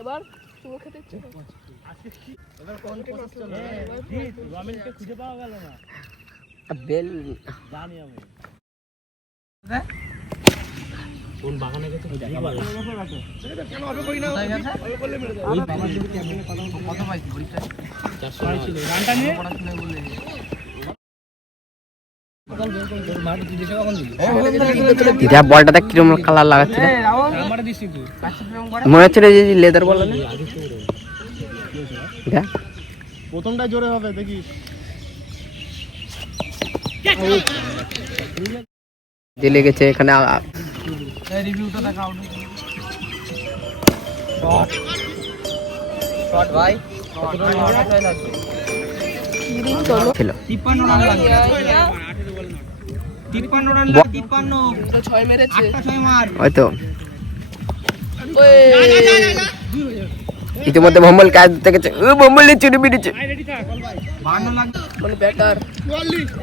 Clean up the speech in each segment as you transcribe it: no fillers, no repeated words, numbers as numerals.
এবার চুমো খেতে ইচ্ছে এবার কোন চলে রমেনকে খুঁজে পাওয়া গেল না বেল জানি আমি কোন বাগানে গেছে ওই দেখা পাবে এটা কেন হবে কই না ওই বললে মেরে দাও ওই বাবা যদি ক্যাবিনে কত পাইছি পরীক্ষা 400 ছিল গানটা নিয়ে পড়াশোনা বলে বলটা কিরকম কালার লাগাচ্ছে মনে হচ্ছে লেদার বল প্রথমটা জোরে হবে দেখিস দিলে গেছে এখানে রিভিউটা দেখাও শট ভাই ছিল 53 রান লাগবে 53 রান লাগে 53 তো 6 মেরেছে 8টা 6 মার হয়তো ওই ইতিমধ্যে মোহাম্মদ কাজ থেকে মোহাম্মদ চুরি মেরেছে 52 লাগবে মানে ব্যাটার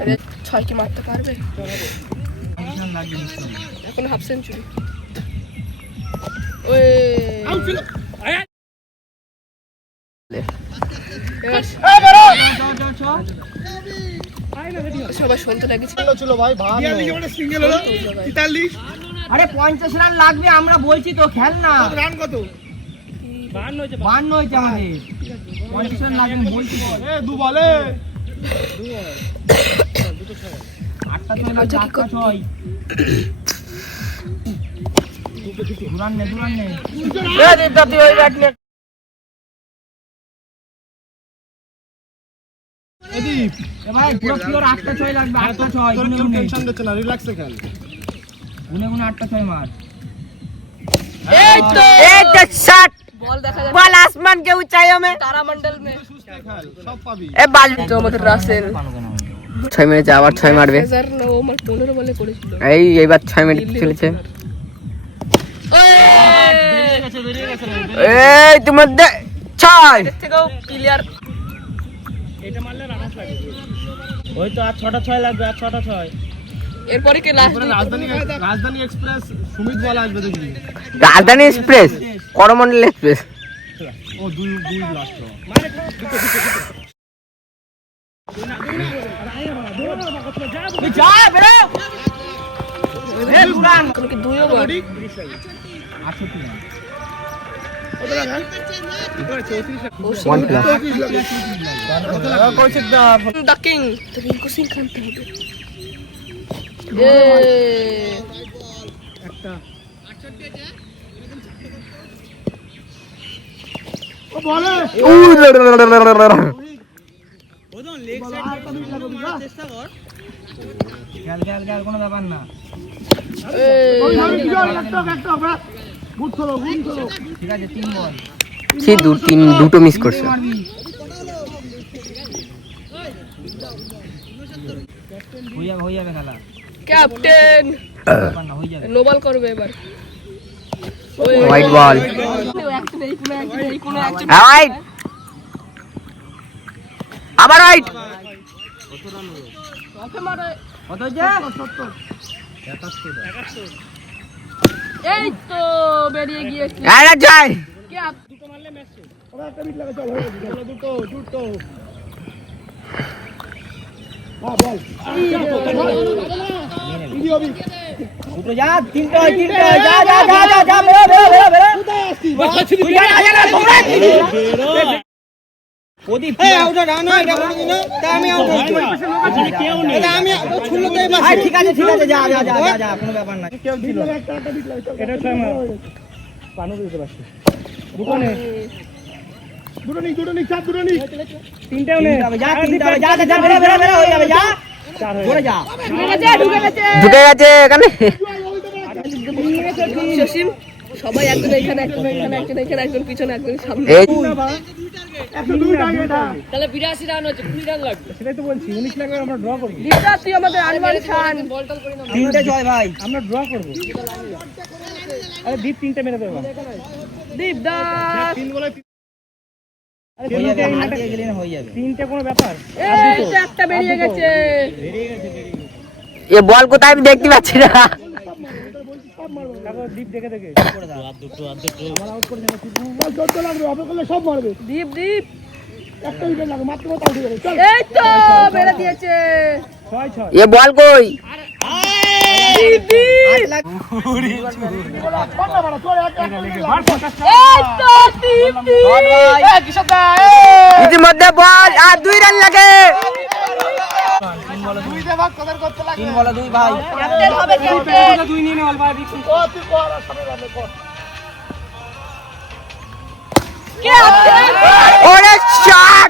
আরে 6 কি মারতে পারবে এখন হাফ সেঞ্চুরি ওই আউট ছিল সবাই শুনতে লাগছে ছিল ভাই 42 মানে সিঙ্গেল হলো 43 আরে 50 রান লাগবে আমরা বলছি তো খেল না রান কত 52 হয়েছে আমাদের 50 রান লাগবে বলছি এ দু বলে আটটা ছয় লাগবে 8টা 6 দুরান নে এ দেবদাতি ওই ব্যাট নে এদীপ এ ভাই পুরো পিওর 8টা 6 লাগবে 8টা 6 তোর কেউ টেনশন দিচ্ছে না রিল্যাক্সে খেল গুনে 8টা 6 মার এই তো शॉट বল দেখা যাচ্ছে बॉल आसमान के ऊंचाइयों में তারামণ্ডল মে খেল সব পাবি ए बाल তো আমাদের রাসেল 6 মিনিটে আবার 6 মারবে ফেজার না ও আমার 15 বলে করেছিল এইবার 6 মিনিট চলেছে এই ইতিমধ্যে 6 থেকেও ক্লিয়ার এটা মারলে রান লাগে ওই তো আর 6টা 6 লাগবে আর 6টা 6 এরপরে কি লাস্ট রাজধানী এক্সপ্রেস সুমিত বল আসবে দেখবি রাজধানী এক্সপ্রেস করমন্ডল এক্সপ্রেস ও দুই লাস্ট যা বেরো এ দুরান কোন কি দুইও বার 68 run one plus the king তো রিঙ্কু সিং খেলতে হবে একটা ও বলে ওজন লেগ সাইড মারার চেষ্টা কর খেল কোনো ব্যাপার না গুড খেলো ঠিক আছে 3 বল সে দুটো মিস করছে হয়ে যাবে খেলা ক্যাপ্টেন ব্যাপার না হয়ে যাবে নোবল করবে এবার হোয়াইট বল রাইট আবার রাইট কত যা এই তো বেরিয়ে গিয়েছে আরে যাই ক্যাপ ওরা একটা মিট লাগা চল হয়ে গেল দুটো হ্যাঁ বল ভিডিও বি দুটো যা তিনটা যা বেরো প্রদীপ এই আউটটা রান হয় এটা বলে দিন তা আমি আউট হচ্ছি কেউ নেই এটা আমি ছুড়লো তো এবার ঠিক আছে যা কোনো ব্যাপার না কেউ ছিল একটা মিট লাগা চল এটা ছয় মার পানু দিতে পারছে দুটো নেই চার দুটো নেই তিনটাও নেই যা বেরো হয়ে যাবে যা জোরে যা ঢুকে গেছে এখানে শশীম সবাই একজন এখানে একজন পিছনে একজন সামনে এই তাহলে 82 রান হচ্ছে 20 রান লাগবে সেটাই তো বলছি 19 লাগবে আমরা ড্র করব দীপদা তুই আমাদের আনওয়ার খান তিনটে জয় ভাই আমরা ড্র করব আরে দীপ তিনটে মেরে দেবো দীপদা তিন বলে হয়ে যাবে তিনটে কোনো ব্যাপার এই তো একটা বেরিয়ে গেছে এ বল কোথায় আমি দেখতে পাচ্ছি না দীপ দেখে দেখে করে দাও আর দুটো আমার আউট করে দেবে বল চলতে লাগবে অপে করলে সব মারবে দীপ দীপ একটা উইকেট লাগবে মাত্র আউট হয়ে যাবে চল এই তো মেরে দিয়েছে 6-6 ये बॉल कोई দীপ দীপ পান্না মারা চল এক এই তো দীপ দীপ ইতিমধ্যে বল আর 2 রান লাগে 3 বলে 2 ভাই ক্যাপ্টেন হবে ক্যাপ্টেন 2 নিয়ে নে অল্প দেখছি ক্যাপ্টেন ওরে শট